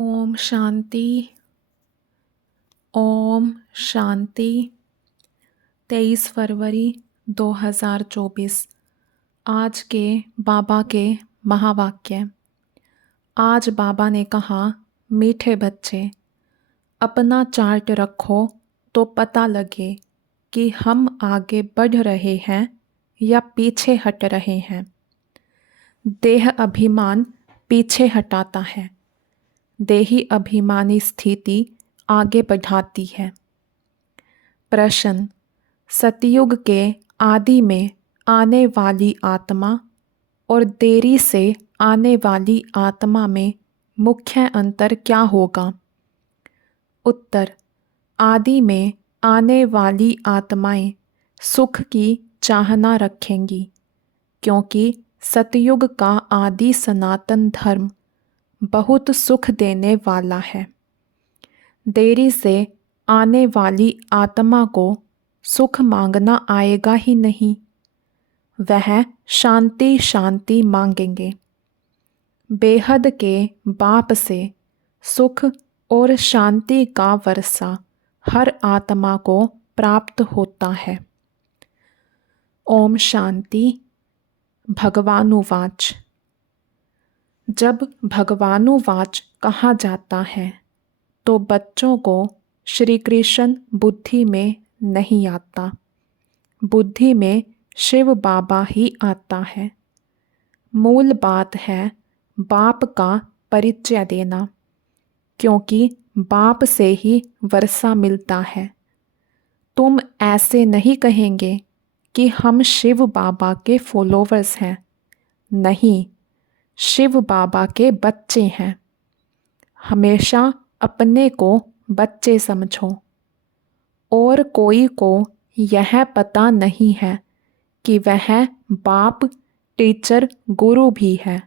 ओम शांति। ओम शांति। 23 फरवरी 2024। आज के बाबा के महावाक्य। आज बाबा ने कहा, मीठे बच्चे, अपना चार्ट रखो तो पता लगे कि हम आगे बढ़ रहे हैं या पीछे हट रहे हैं। देह अभिमान पीछे हटाता है, देही अभिमानी स्थिति आगे बढ़ाती है। प्रश्न: सतयुग के आदि में आने वाली आत्मा और देरी से आने वाली आत्मा में मुख्य अंतर क्या होगा? उत्तर: आदि में आने वाली आत्माएं सुख की चाहना रखेंगी, क्योंकि सतयुग का आदि सनातन धर्म बहुत सुख देने वाला है। देरी से आने वाली आत्मा को सुख मांगना आएगा ही नहीं, वह शांति शांति मांगेंगे। बेहद के बाप से सुख और शांति का वर्षा हर आत्मा को प्राप्त होता है। ओम शांति। भगवानुवाच। जब भगवानुवाच कहा जाता है तो बच्चों को श्री कृष्ण बुद्धि में नहीं आता, बुद्धि में शिव बाबा ही आता है। मूल बात है बाप का परिचय देना, क्योंकि बाप से ही वर्षा मिलता है। तुम ऐसे नहीं कहेंगे कि हम शिव बाबा के फॉलोवर्स हैं। नहीं, शिव बाबा के बच्चे हैं। हमेशा अपने को बच्चे समझो। और कोई को यह पता नहीं है कि वह बाप, टीचर, गुरु भी है।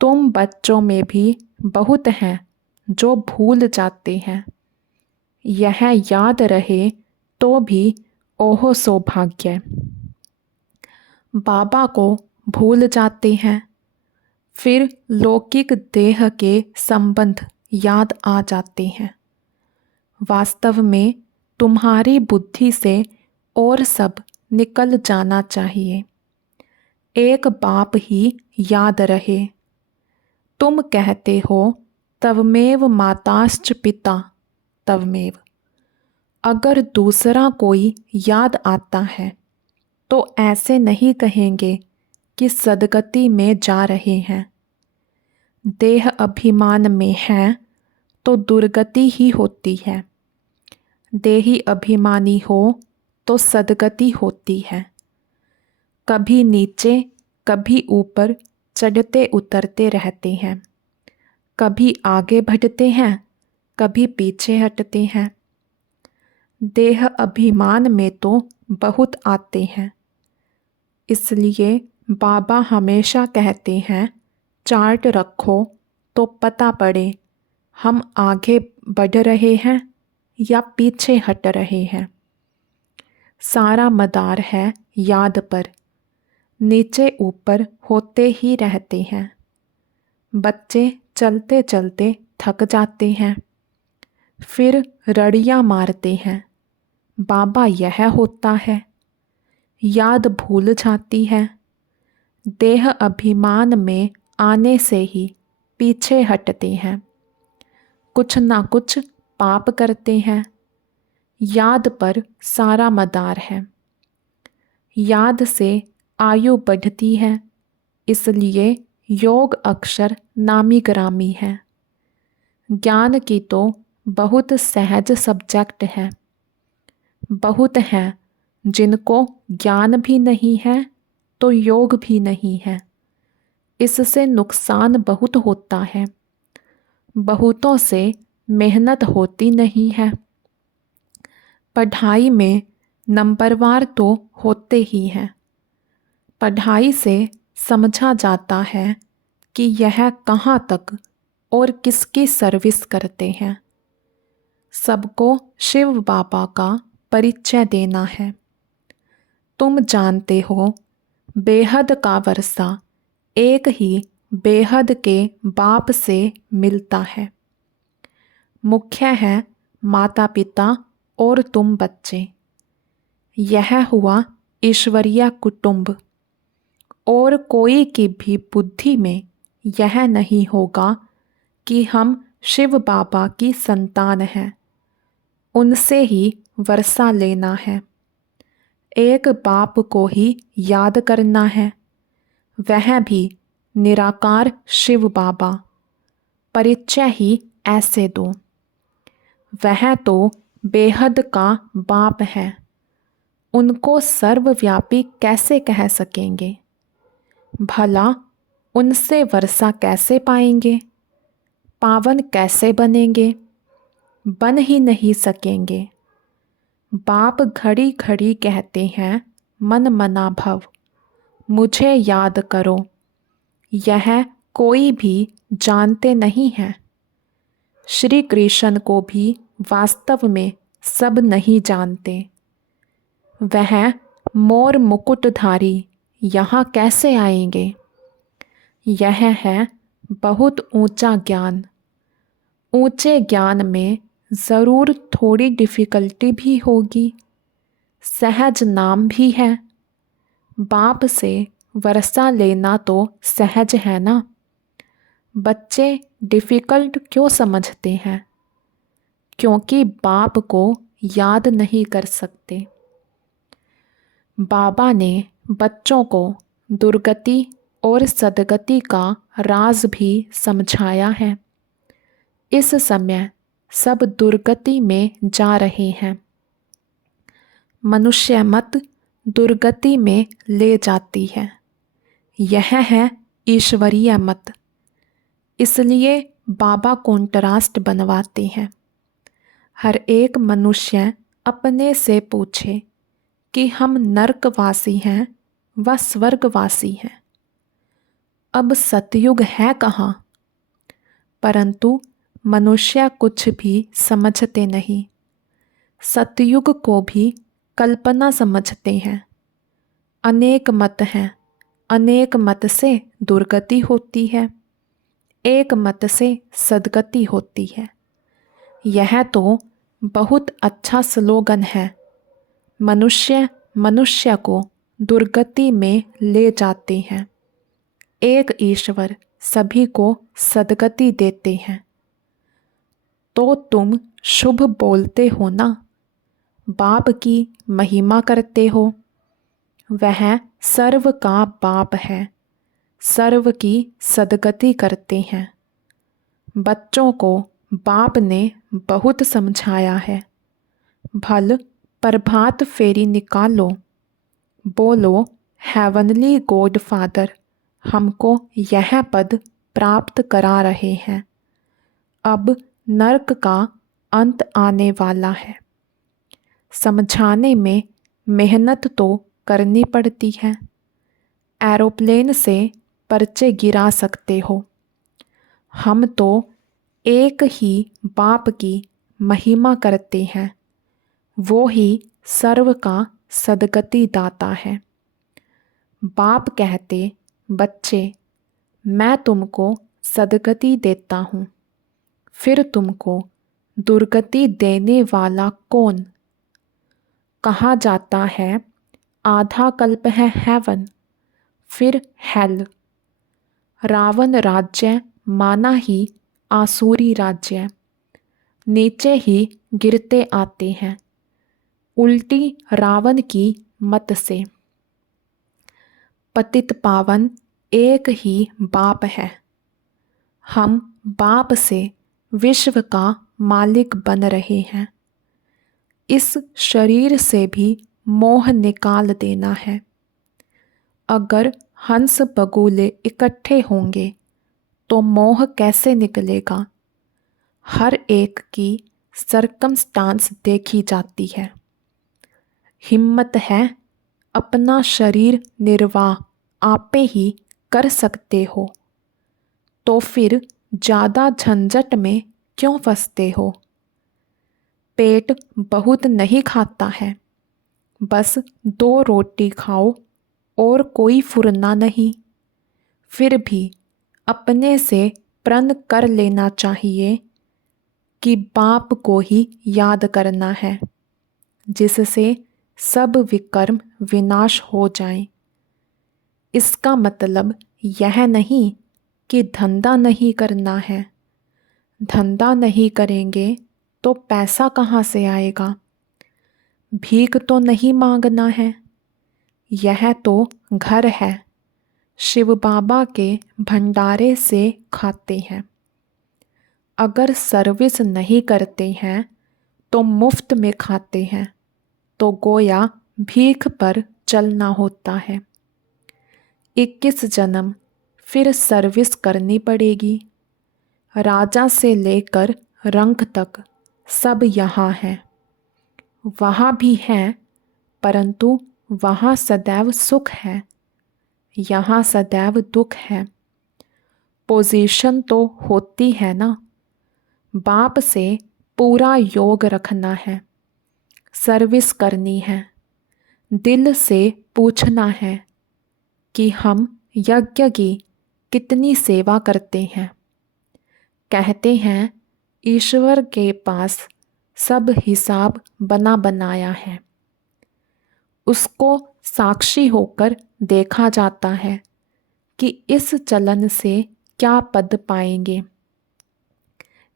तुम बच्चों में भी बहुत हैं जो भूल जाते हैं। यह याद रहे तो भी ओहो सौभाग्य। बाबा को भूल जाते हैं, फिर लौकिक देह के संबंध याद आ जाते हैं। वास्तव में तुम्हारी बुद्धि से और सब निकल जाना चाहिए। एक बाप ही याद रहे। तुम कहते हो तवमेव माताश्च पिता तवमेव। अगर दूसरा कोई याद आता है तो ऐसे नहीं कहेंगे कि सदगति में जा रहे हैं। देह अभिमान में है तो दुर्गति ही होती है। देही अभिमानी हो तो सदगति होती है। कभी नीचे कभी ऊपर चढ़ते उतरते रहते हैं। कभी आगे बढ़ते हैं, कभी पीछे हटते हैं। देह अभिमान में तो बहुत आते हैं। इसलिए बाबा हमेशा कहते हैं, चार्ट रखो तो पता पड़े हम आगे बढ़ रहे हैं या पीछे हट रहे हैं। सारा मदार है याद पर, नीचे ऊपर होते ही रहते हैं। बच्चे चलते चलते थक जाते हैं, फिर रड़ियाँ मारते हैं। बाबा यह होता है, याद भूल जाती है। देह अभिमान में आने से ही पीछे हटते हैं। कुछ ना कुछ पाप करते हैं। याद पर सारा मदार है। याद से आयु बढ़ती है, इसलिए योग अक्षर नामी ग्रामी है। ज्ञान की तो बहुत सहज सब्जेक्ट है। बहुत हैं जिनको ज्ञान भी नहीं है तो योग भी नहीं है। इससे नुकसान बहुत होता है। बहुतों से मेहनत होती नहीं है। पढ़ाई में नंबरवार तो होते ही हैं। पढ़ाई से समझा जाता है कि यह कहाँ तक और किसकी सर्विस करते हैं। सबको शिव बाबा का परिचय देना है। तुम जानते हो बेहद का वर्षा एक ही बेहद के बाप से मिलता है। मुख्य है माता पिता और तुम बच्चे। यह हुआ ईश्वरीय कुटुंब। और कोई की भी बुद्धि में यह नहीं होगा कि हम शिव बाबा की संतान हैं, उनसे ही वर्षा लेना है, एक बाप को ही याद करना है, वह भी निराकार शिव बाबा। परिचय ही ऐसे दो। वह तो बेहद का बाप है, उनको सर्वव्यापी कैसे कह सकेंगे? भला उनसे वर्षा कैसे पाएंगे? पावन कैसे बनेंगे? बन ही नहीं सकेंगे। बाप घड़ी घड़ी कहते हैं मन मना भव, मुझे याद करो। यह कोई भी जानते नहीं है। श्री कृष्ण को भी वास्तव में सब नहीं जानते। वह मोर मुकुटधारी यहाँ कैसे आएंगे? यह है बहुत ऊंचा ज्ञान। ऊंचे ज्ञान में ज़रूर थोड़ी डिफ़िकल्टी भी होगी। सहज नाम भी है। बाप से वर्षा लेना तो सहज है ना। बच्चे डिफ़िकल्ट क्यों समझते हैं? क्योंकि बाप को याद नहीं कर सकते। बाबा ने बच्चों को दुर्गति और सदगति का राज भी समझाया है। इस समय सब दुर्गति में जा रहे हैं। मनुष्य मत दुर्गति में ले जाती है। यह है ईश्वरीय मत। इसलिए बाबा कॉन्ट्रास्ट बनवाते हैं। हर एक मनुष्य अपने से पूछे कि हम नरकवासी हैं व स्वर्गवासी हैं। अब सतयुग है कहाँ? परंतु मनुष्य कुछ भी समझते नहीं। सतयुग को भी कल्पना समझते हैं। अनेक मत हैं। अनेक मत से दुर्गति होती है, एक मत से सद्गति होती है। यह तो बहुत अच्छा स्लोगन है। मनुष्य मनुष्य को दुर्गति में ले जाते हैं। एक ईश्वर सभी को सद्गति देते हैं। तो तुम शुभ बोलते हो ना, बाप की महिमा करते हो। वह सर्व का बाप है, सर्व की सद्गति करते हैं। बच्चों को बाप ने बहुत समझाया है। भल प्रभात फेरी निकालो, बोलो हेवनली गॉड फादर हमको यह पद प्राप्त करा रहे हैं। अब नरक का अंत आने वाला है। समझाने में मेहनत तो करनी पड़ती है। एरोप्लेन से पर्चे गिरा सकते हो। हम तो एक ही बाप की महिमा करते हैं। वो ही सर्व का सद्गति दाता है। बाप कहते, बच्चे मैं तुमको सद्गति देता हूँ। फिर तुमको दुर्गति देने वाला कौन? कहा जाता है आधा कल्प है हेवन, फिर हेल। रावण राज्य माना ही आसुरी राज्य, नीचे ही गिरते आते हैं उल्टी रावण की मत से। पतित पावन एक ही बाप है। हम बाप से विश्व का मालिक बन रहे हैं। इस शरीर से भी मोह निकाल देना है। अगर हंस बगुले इकट्ठे होंगे तो मोह कैसे निकलेगा? हर एक की सरकमस्टांस देखी जाती है। हिम्मत है अपना शरीर निर्वाह आपे ही कर सकते हो, तो फिर ज़्यादा झंझट में क्यों फंसते हो? पेट बहुत नहीं खाता है, बस 2 रोटी खाओ और कोई फुरना नहीं। फिर भी अपने से प्रण कर लेना चाहिए कि बाप को ही याद करना है, जिससे सब विकर्म विनाश हो जाएं। इसका मतलब यह नहीं कि धंधा नहीं करना है। धंधा नहीं करेंगे तो पैसा कहाँ से आएगा? भीख तो नहीं मांगना है। यह तो घर है, शिव बाबा के भंडारे से खाते हैं। अगर सर्विस नहीं करते हैं तो मुफ्त में खाते हैं, तो गोया भीख पर चलना होता है। 21 जन्म फिर सर्विस करनी पड़ेगी। राजा से लेकर रंक तक सब यहाँ हैं। वहाँ भी हैं, परंतु वहाँ सदैव सुख है, यहाँ सदैव दुख है। पोजीशन तो होती है ना। बाप से पूरा योग रखना है, सर्विस करनी है, दिल से पूछना है कि हम यज्ञ की कितनी सेवा करते हैं। कहते हैं ईश्वर के पास सब हिसाब बना बनाया है। उसको साक्षी होकर देखा जाता है कि इस चलन से क्या पद पाएंगे।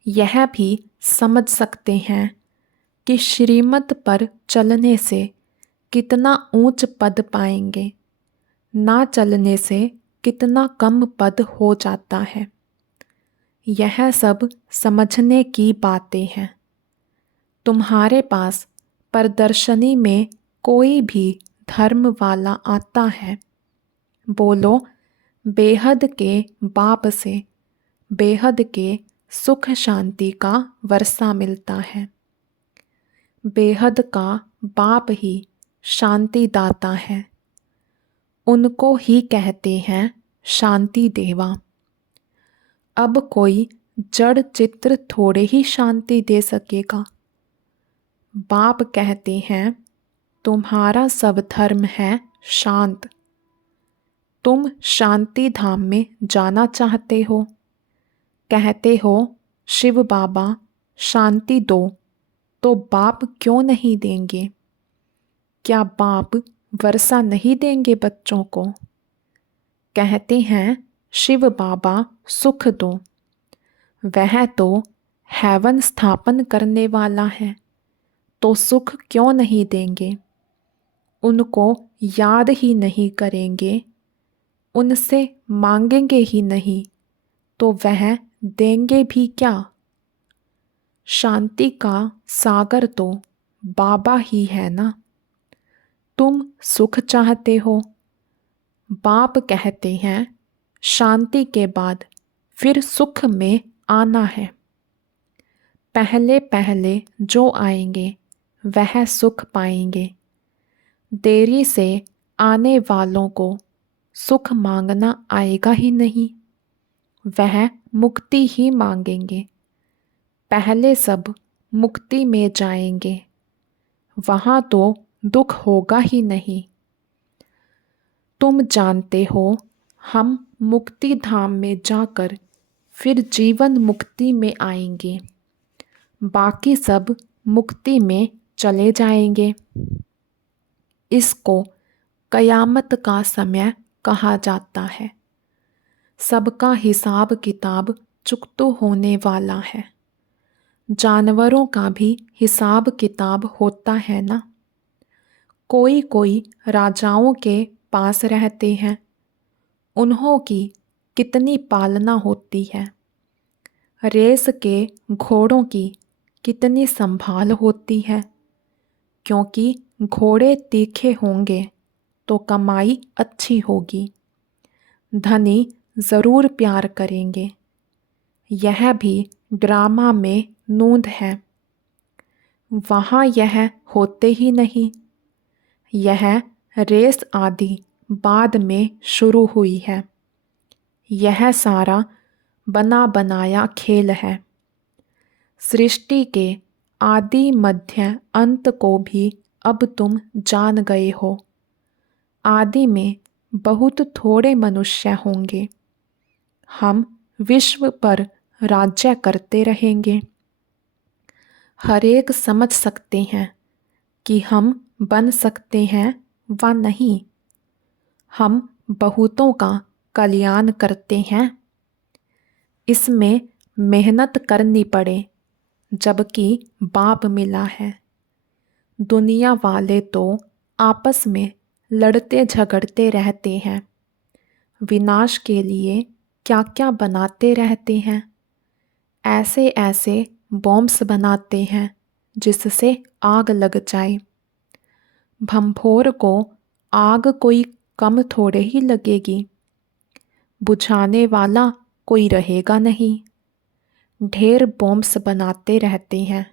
यह भी समझ सकते हैं कि श्रीमत पर चलने से कितना ऊंच पद पाएंगे, ना चलने से कितना कम पद हो जाता है। यह सब समझने की बातें हैं। तुम्हारे पास प्रदर्शनी में कोई भी धर्म वाला आता है, बोलो बेहद के बाप से बेहद के सुख शांति का वर्षा मिलता है। बेहद का बाप ही शांति दाता है। उनको ही कहते हैं शांति देवा। अब कोई जड़ चित्र थोड़े ही शांति दे सकेगा। बाप कहते हैं तुम्हारा सब धर्म है शांत। तुम शांति धाम में जाना चाहते हो, कहते हो शिव बाबा शांति दो, तो बाप क्यों नहीं देंगे? क्या बाप वर्षा नहीं देंगे बच्चों को? कहते हैं शिव बाबा सुख दो, वह तो हेवन स्थापन करने वाला है, तो सुख क्यों नहीं देंगे? उनको याद ही नहीं करेंगे, उनसे मांगेंगे ही नहीं, तो वह देंगे भी क्या? शांति का सागर तो बाबा ही है ना। तुम सुख चाहते हो, बाप कहते हैं शांति के बाद फिर सुख में आना है। पहले पहले जो आएंगे वह सुख पाएंगे। देरी से आने वालों को सुख मांगना आएगा ही नहीं, वह मुक्ति ही मांगेंगे। पहले सब मुक्ति में जाएंगे, वहाँ तो दुख होगा ही नहीं। तुम जानते हो हम मुक्ति धाम में जाकर फिर जीवन मुक्ति में आएंगे, बाकी सब मुक्ति में चले जाएंगे। इसको कयामत का समय कहा जाता है। सबका हिसाब किताब चुकतो होने वाला है। जानवरों का भी हिसाब किताब होता है ना। कोई कोई राजाओं के पास रहते हैं, उन्हों की कितनी पालना होती है। रेस के घोड़ों की कितनी संभाल होती है, क्योंकि घोड़े तीखे होंगे तो कमाई अच्छी होगी। धनी ज़रूर प्यार करेंगे। यह भी ड्रामा में नूंद है। वहाँ यह होते ही नहीं। यह रेस आदि बाद में शुरू हुई है। यह सारा बना बनाया खेल है। सृष्टि के आदि मध्य अंत को भी अब तुम जान गए हो। आदि में बहुत थोड़े मनुष्य होंगे। हम विश्व पर राज्य करते रहेंगे। हर एक समझ सकते हैं कि हम बन सकते हैं व नहीं। हम बहुतों का कल्याण करते हैं। इसमें मेहनत करनी पड़े जबकि बाप मिला है। दुनिया वाले तो आपस में लड़ते झगड़ते रहते हैं, विनाश के लिए क्या क्या बनाते रहते हैं। ऐसे ऐसे बॉम्ब्स बनाते हैं जिससे आग लग जाए। भंभोर को आग कोई कम थोड़े ही लगेगी, बुझाने वाला कोई रहेगा नहीं। ढेर बॉम्ब्स बनाते रहते हैं,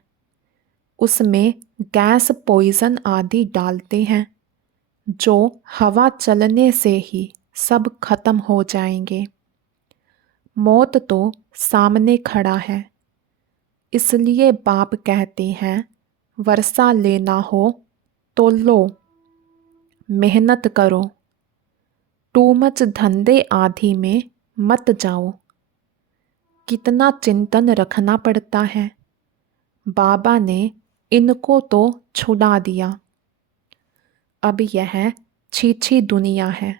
उसमें गैस पॉइजन आदि डालते हैं जो हवा चलने से ही सब खत्म हो जाएंगे। मौत तो सामने खड़ा है, इसलिए बाप कहते हैं वर्षा लेना हो तो लो, मेहनत करो, टू मच धंधे आदि में मत जाओ। कितना चिंतन रखना पड़ता है। बाबा ने इनको तो छुड़ा दिया। अब यह छीछी दुनिया है।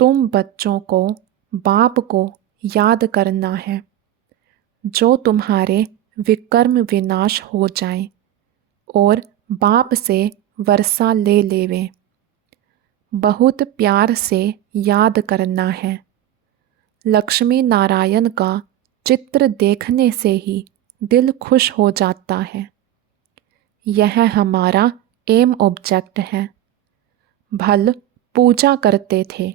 तुम बच्चों को बाप को याद करना है जो तुम्हारे विकर्म विनाश हो जाएं और बाप से वर्षा ले लेवे। बहुत प्यार से याद करना है। लक्ष्मी नारायण का चित्र देखने से ही दिल खुश हो जाता है। यह हमारा एम ऑब्जेक्ट है। भल पूजा करते थे,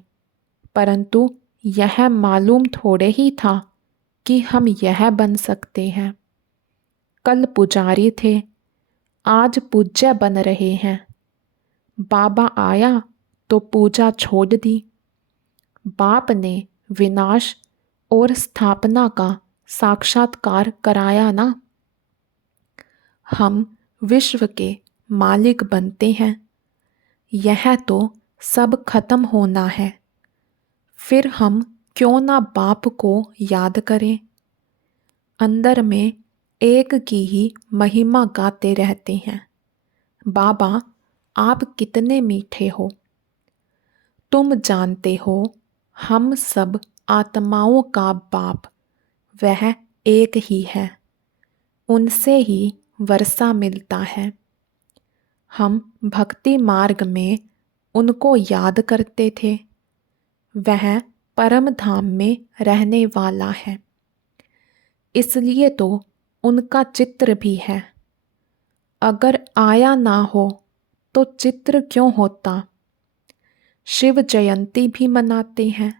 परंतु यह मालूम थोड़े ही था कि हम यह बन सकते हैं। कल पुजारी थे, आज पूज्य बन रहे हैं। बाबा आया तो पूजा छोड़ दी। बाप ने विनाश और स्थापना का साक्षात्कार कराया ना। हम विश्व के मालिक बनते हैं। यह तो सब खत्म होना है, फिर हम क्यों ना बाप को याद करें। अंदर में एक की ही महिमा गाते रहते हैं। बाबा आप कितने मीठे हो। तुम जानते हो हम सब आत्माओं का बाप वह एक ही है, उनसे ही वर्षा मिलता है। हम भक्ति मार्ग में उनको याद करते थे। वह परम धाम में रहने वाला है, इसलिए तो उनका चित्र भी है। अगर आया ना हो तो चित्र क्यों होता। शिव जयंती भी मनाते हैं,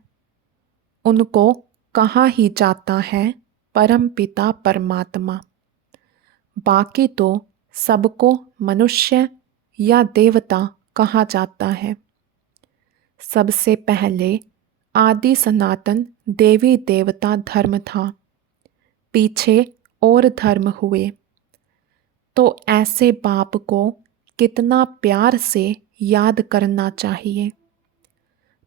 उनको कहा ही जाता है परम पिता परमात्मा। बाकी तो सबको मनुष्य या देवता कहा जाता है। सबसे पहले आदि सनातन देवी देवता धर्म था, पीछे और धर्म हुए। तो ऐसे बाप को कितना प्यार से याद करना चाहिए।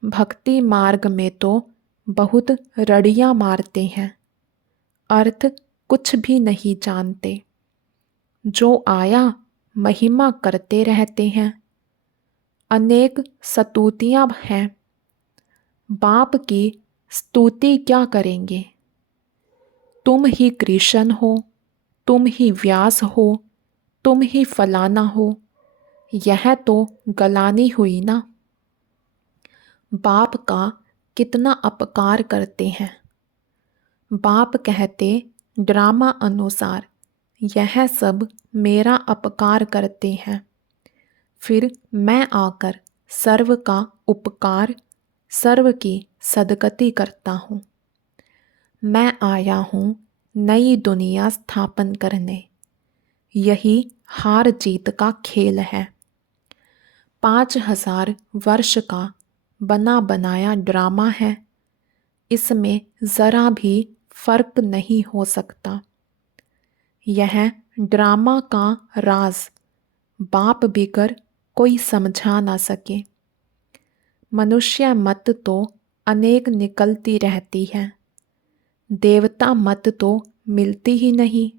भक्ति मार्ग में तो बहुत रड़ियाँ मारते हैं, अर्थ कुछ भी नहीं जानते। जो आया महिमा करते रहते हैं। अनेक स्तुतियाँ हैं, बाप की स्तुति क्या करेंगे। तुम ही कृष्ण हो, तुम ही व्यास हो, तुम ही फलाना हो, यह तो गलानी हुई ना। बाप का कितना अपकार करते हैं। बाप कहते ड्रामा अनुसार यह सब मेरा अपकार करते हैं, फिर मैं आकर सर्व का उपकार, सर्व की सदगति करता हूँ। मैं आया हूँ नई दुनिया स्थापन करने। यही हार जीत का खेल है। 5000 वर्ष का बना बनाया ड्रामा है, इसमें ज़रा भी फर्क नहीं हो सकता। यह ड्रामा का राज बाप बिगर कोई समझा ना सके। मनुष्य मत तो अनेक निकलती रहती है, देवता मत तो मिलती ही नहीं,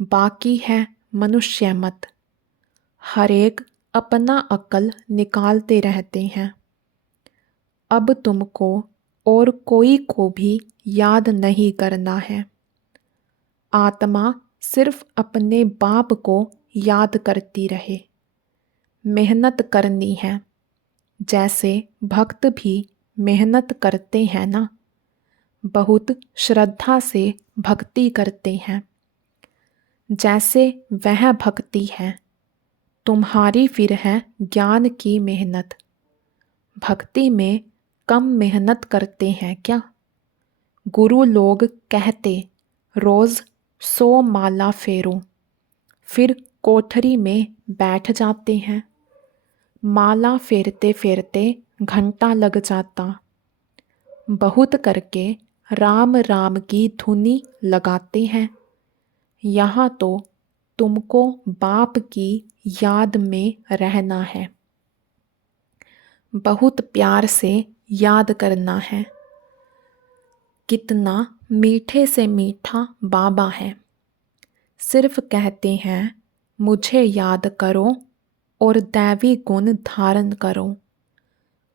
बाकी है मनुष्य मत। हर एक अपना अक्ल निकालते रहते हैं। अब तुमको और कोई को भी याद नहीं करना है। आत्मा सिर्फ अपने बाप को याद करती रहे। मेहनत करनी है, जैसे भक्त भी मेहनत करते हैं ना, बहुत श्रद्धा से भक्ति करते हैं। जैसे वह भक्ति है, तुम्हारी फिर है ज्ञान की मेहनत। भक्ति में कम मेहनत करते हैं क्या? गुरु लोग कहते रोज 100 माला फेरो, फिर कोठरी में बैठ जाते हैं। माला फेरते फेरते घंटा लग जाता। बहुत करके राम राम की धुनी लगाते हैं। यहाँ तो तुमको बाप की याद में रहना है। बहुत प्यार से याद करना है। कितना मीठे से मीठा बाबा है। सिर्फ कहते हैं मुझे याद करो और दैवी गुण धारण करो।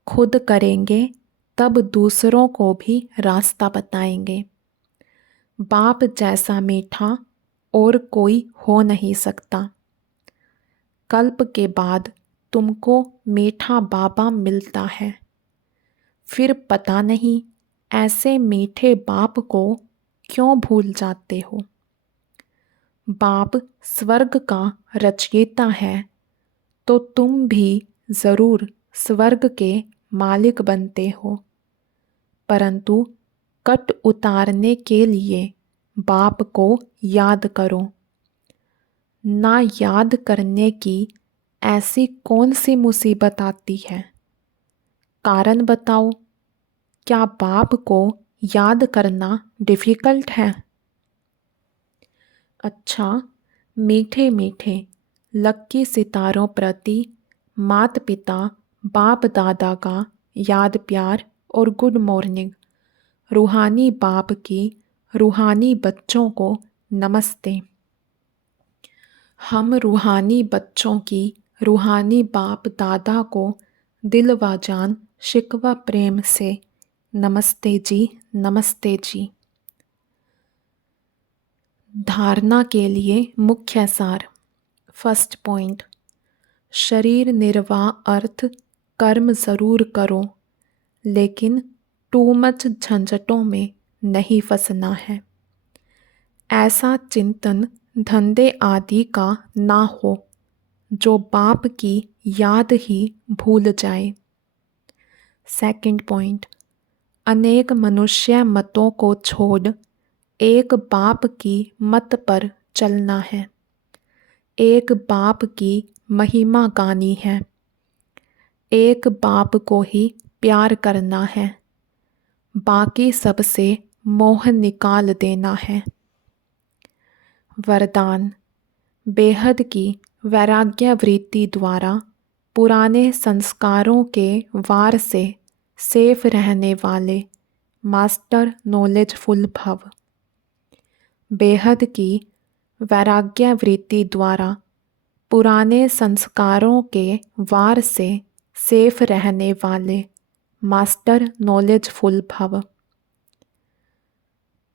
खुद करेंगे तब दूसरों को भी रास्ता बताएंगे। बाप जैसा मीठा और कोई हो नहीं सकता। कल्प के बाद तुमको मीठा बाबा मिलता है। फिर पता नहीं ऐसे मीठे बाप को क्यों भूल जाते हो। बाप स्वर्ग का रचयिता है तो तुम भी ज़रूर स्वर्ग के मालिक बनते हो, परंतु कट उतारने के लिए बाप को याद करो। ना याद करने की ऐसी कौन सी मुसीबत आती है? कारण बताओ, क्या बाप को याद करना डिफ़िकल्ट है? अच्छा, मीठे मीठे लक्की सितारों प्रति मात पिता बाप दादा का याद प्यार और गुड मॉर्निंग। रूहानी बाप की रूहानी बच्चों को नमस्ते। हम रूहानी बच्चों की रूहानी बाप दादा को दिल व जान शिकवा प्रेम से नमस्ते जी, नमस्ते जी। धारणा के लिए मुख्य सार। फर्स्ट पॉइंट, शरीर निर्वाह अर्थ कर्म ज़रूर करो, लेकिन टू मच झंझटों में नहीं फंसना है। ऐसा चिंतन धंधे आदि का ना हो जो बाप की याद ही भूल जाए। सेकंड पॉइंट, अनेक मनुष्य मतों को छोड़ एक बाप की मत पर चलना है। एक बाप की महिमा गानी है। एक बाप को ही प्यार करना है। बाकी सबसे मोह निकाल देना है। वरदान, बेहद की वैराग्य वृत्ति द्वारा पुराने संस्कारों के वार से सेफ रहने वाले मास्टर नॉलेजफुल भव। बेहद की वैराग्य वृत्ति द्वारा पुराने संस्कारों के वार से सेफ रहने वाले मास्टर नॉलेजफुल भव।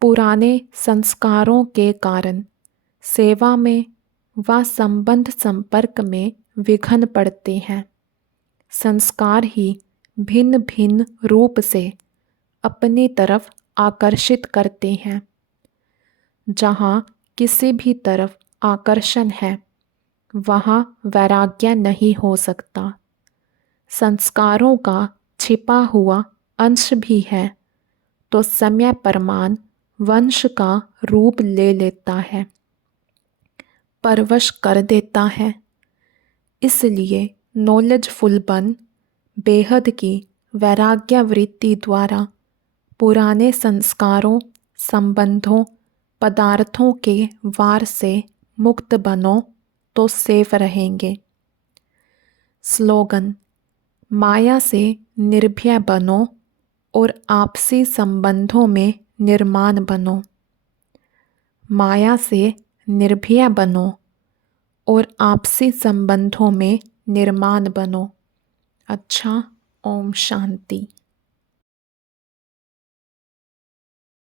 पुराने संस्कारों के कारण सेवा में व संबंध संपर्क में विघ्न पड़ते हैं। संस्कार ही भिन्न भिन्न रूप से अपनी तरफ आकर्षित करते हैं। जहाँ किसी भी तरफ आकर्षण है, वहाँ वैराग्य नहीं हो सकता। संस्कारों का छिपा हुआ अंश भी है तो समय प्रमाण वंश का रूप ले लेता है, परवश कर देता है। इसलिए नॉलेजफुल बन बेहद की वैराग्य वृत्ति द्वारा पुराने संस्कारों, संबंधों, पदार्थों के वार से मुक्त बनो तो सेफ रहेंगे। स्लोगन, माया से निर्भय बनो और आपसी संबंधों में निर्माण बनो। माया से निर्भय बनो और आपसी संबंधों में निर्माण बनो। अच्छा, ओम शांति।